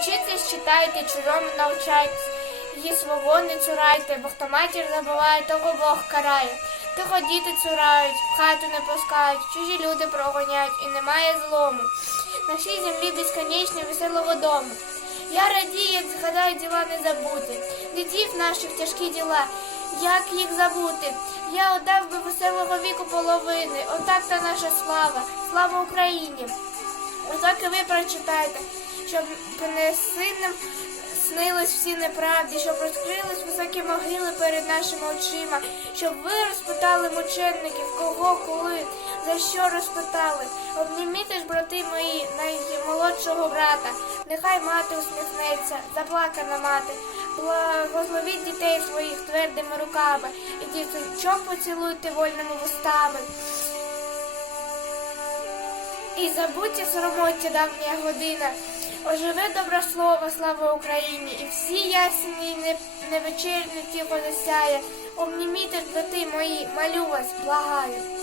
Учіться, читайте, чужому навчайтесь. Її свого не цурайте, бо хто матір забуває, того Бог карає. Тихо діти цурають, в хату не пускають, чужі люди прогоняють і немає злому. На всій землі безконечно веселого дому. Я радію, згадаю діла не забути. Дітів наших тяжкі діла, як їх забути? Я отдав би веселого віку половини. Отак та наша слава. Слава Україні! Отак і ви прочитайте, щоб не сильним снились всі неправді, щоб розкрились високі могили перед нашими очима, щоб ви розпитали мучеників, кого, коли, за що розпитали. Обніміте ж, брати мої, наймолодшого брата. Нехай мати усміхнеться, заплакана мати. Благословіть дітей своїх твердими руками і діточок поцілуйте вольними вустами. І забудьте соромоті давня година. Оживе добре слово, слава Україні, і всі ясні не, невечерні тихо засяє. Обніміте брати мої, молю вас, благаю.